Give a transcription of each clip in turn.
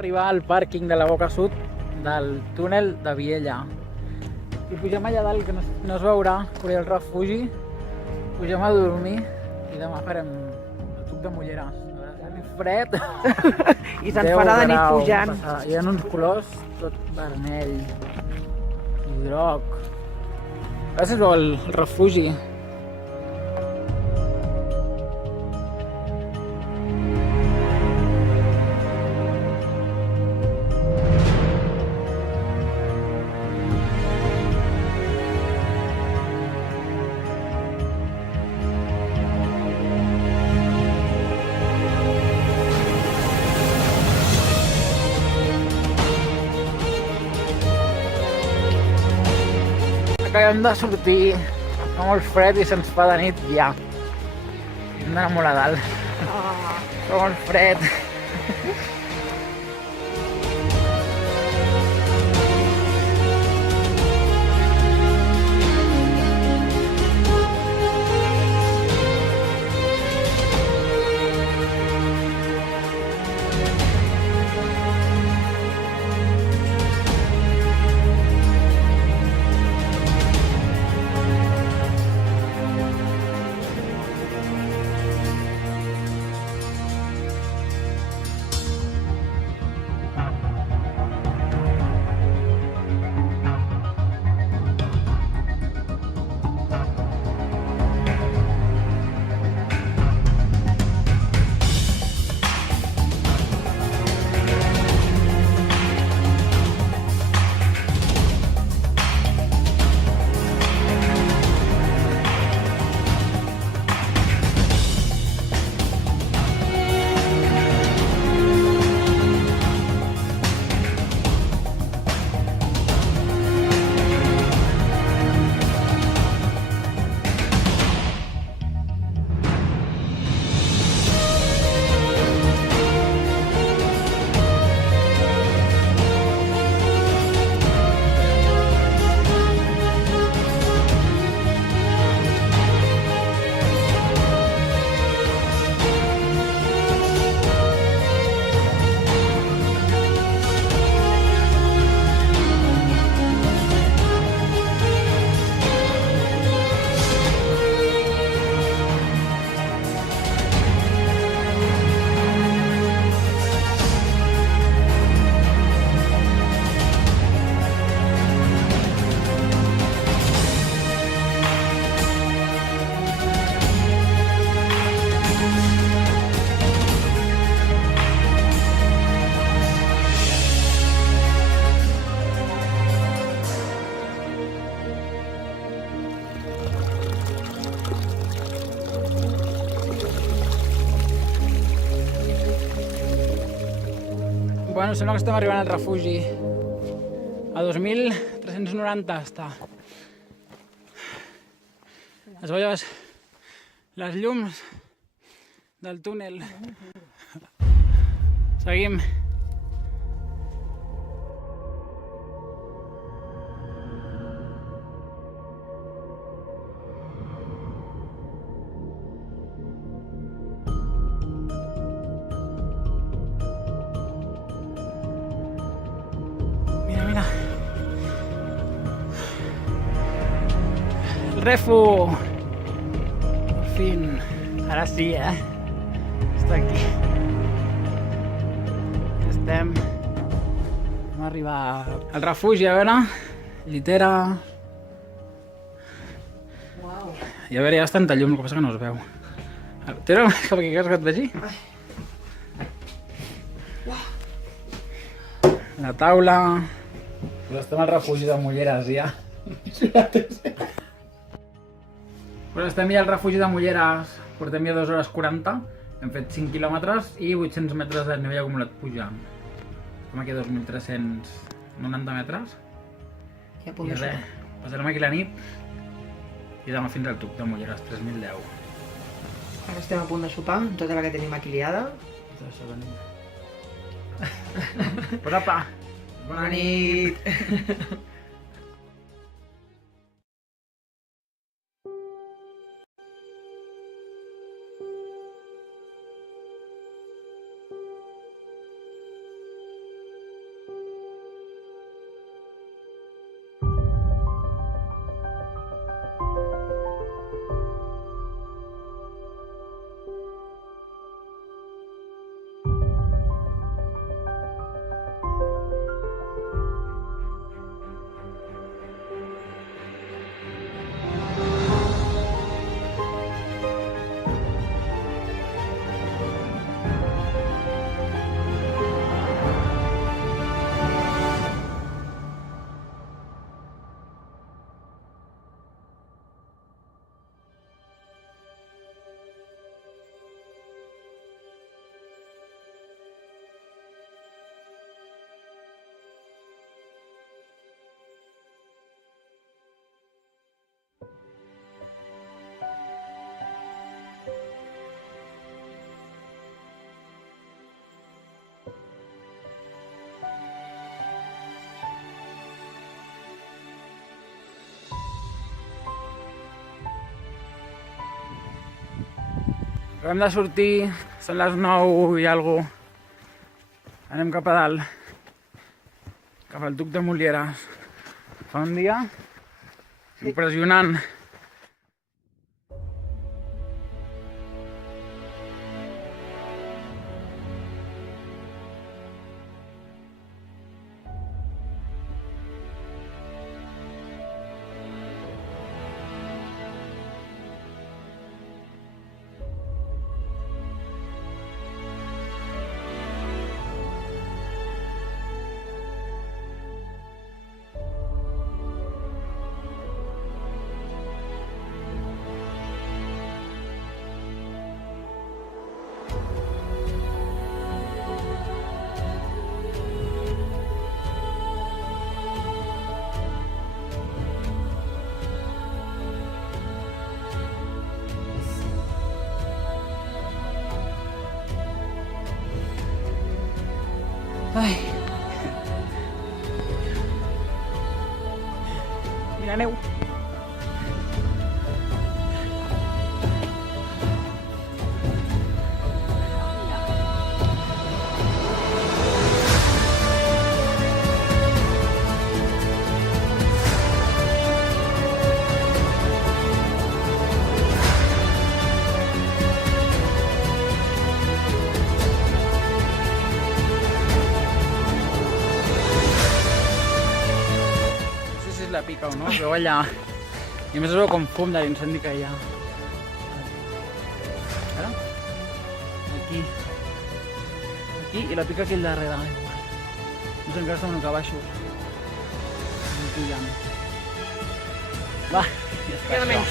arribar al pàrquing de la boca sud del túnel de Viella. I pugem allà dalt, que no es veurà, però hi ha el refugi. Pugem a dormir i demà farem el truc de mulleres. Farà fred. I se'ns farà de nit pujant. Hi ha uns colors tot vermell i groc. A veure si es veu el refugi. Acabem de sortir, fa molt fred i se'ns fa de nit ja. Hem d'anar molt a dalt. Fa molt fred. Bueno, sembla que estem arribant al refugi. A 2.390 està. Es veuen les llums del túnel. Seguim. El refu. Por fin. Ara sí, Està aquí. Ja estem. Vam arribar al refugi, a veure. Llitera. Uau. I a veure, hi ha bastanta llum, el que passa que no es veu. Tira cap aquí, que et vegi? La taula. Però estem al refugi de mulleres, ja. Però estem ja al refugi de mulleres. Portem ja 2 hores 40. Hem fet 5 quilòmetres i 800 metres de nivell acumulat pujant. Estem aquí a 2.390 metres. I a punt de sopar. Passarem aquí la nit i demà fins al Tuc de Mulleres, 3.010. Ara estem a punt de sopar, amb tota la que tenim aquí liada. Pues apa! Bona nit! Acabem de sortir, són les 9 i alguna cosa. Anem cap a dalt, cap al Duc de Molieres. Fa un dia impressionant. Ai. Mira neu. La pica o no, es veu allà. I a més es veu com fum de l'incendi que hi ha. Ara? Aquí. Aquí i la pica aquí al darrere. No sé encara està una mica baixos. Aquí ja no. Va, ja està això.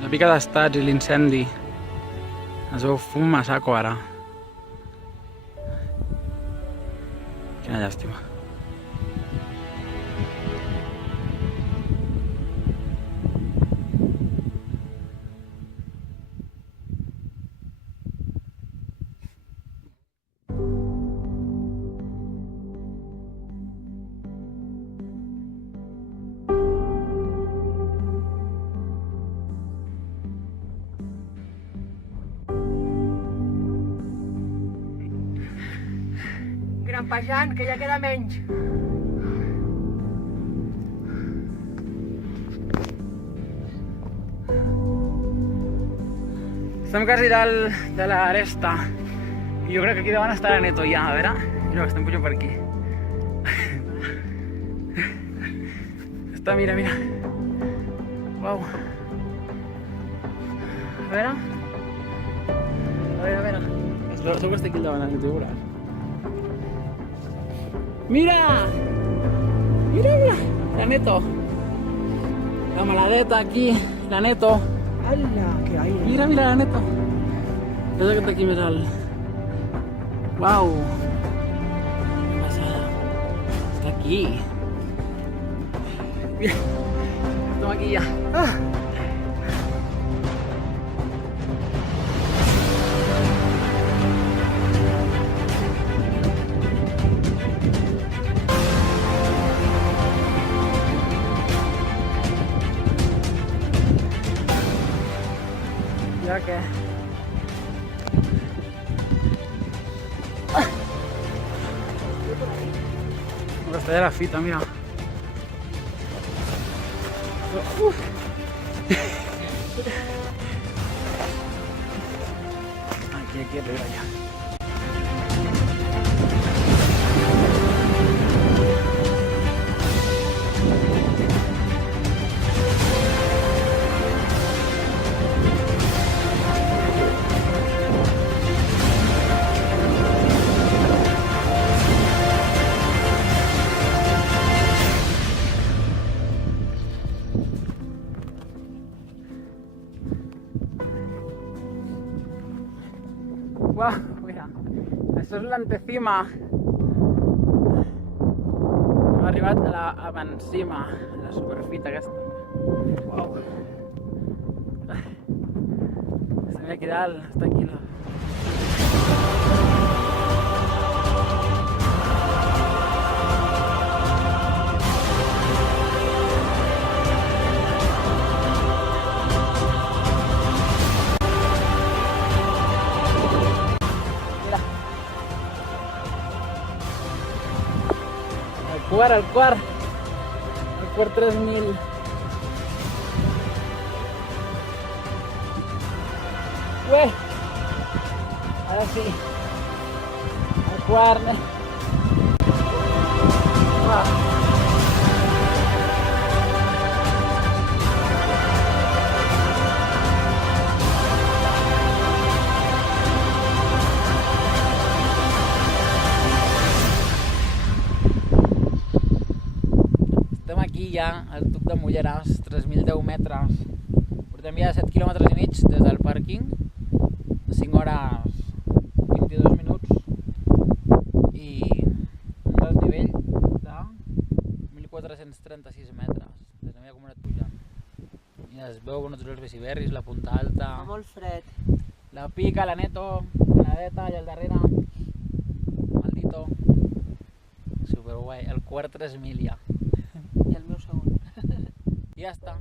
La pica d'estats i l'incendi. Es veu fum a saco ara. Quina llàstima. Grampejant, que ja queda menys. Estem quasi dalt de l'aresta. I jo crec que aquí davant està la Neto ja, a veure? Mira, estem pujant per aquí. Està, mira, mira. Uau. A veure? A veure, a veure. Segur que estic aquí al davant, que t'ho veuràs. ¡Mira! ¡Mira, mira! La Neto. La maladeta aquí. La Neto. ¡Hala! ¡Qué aire! Mira, mira la Neto. Pensa que està aquí més alt. Uau! Passada. Està aquí. Mira. Estem aquí ja. Ah! Ya que... Hasta allá la fita, mira. Aquí arriba ya. Wow, mira, això és l'antecima. Hem arribat a l'avancima, a la superfita aquesta. Wow. Estem aquí dalt, tranquil·la. El quart 3000. Ué, ara sí, el quart. Uah. Aquí ja al Tuc de Mulleres, 3.010 metres. Portem ja 7 km i mig des del pàrquing, 5 hores 22 minuts i un desnivell de 1.436 metres. Des de com he anat pujant. I es veu bons els biciberris, la punta alta. Fa molt fred. La Pica, la Neto, la Nadeta i al darrere Maldito. Superguai, el quart 3.000 ja. I el meu segon. I ja està.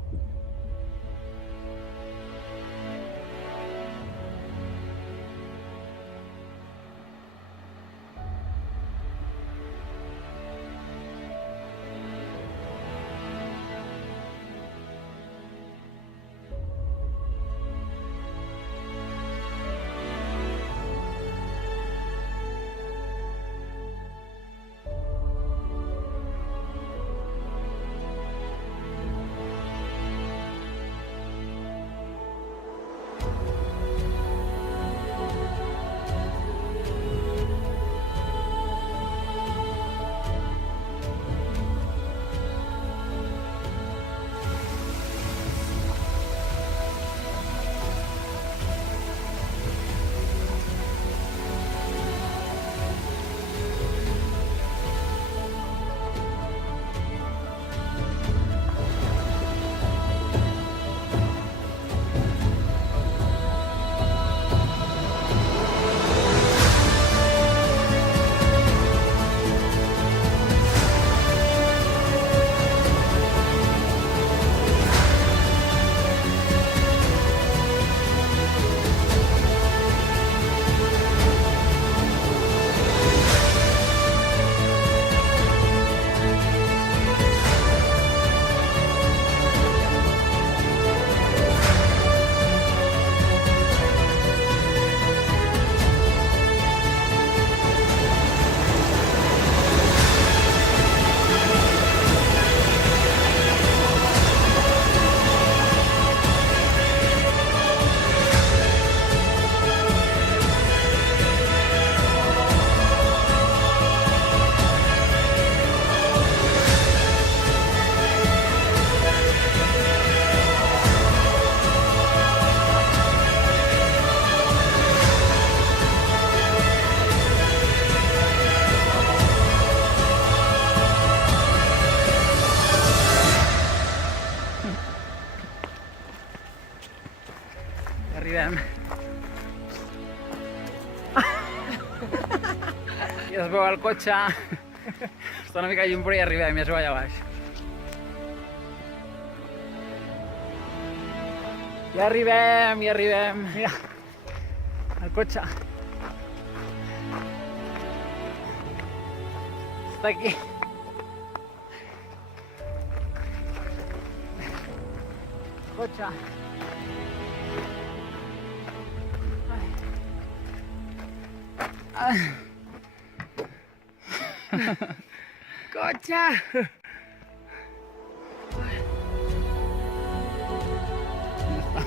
Arribem. I es veu el cotxe. Està una mica lluny, però hi arribem, ja es veu allà baix. Ja arribem, ja arribem. Mira, el cotxe. Està aquí. Cotxe. Cotxe! Ja està.